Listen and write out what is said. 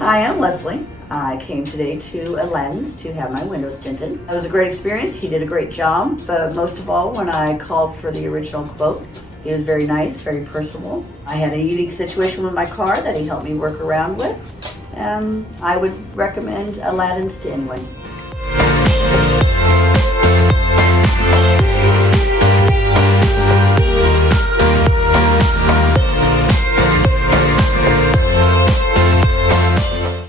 Hi, I'm Leslie. I came today to Aladdins to have my windows tinted. It was a great experience. He did a great job, but most of all, when I called for the original quote, he was very nice, very personable. I had a unique situation with my car that he helped me work around with, and I would recommend Aladdins to anyone.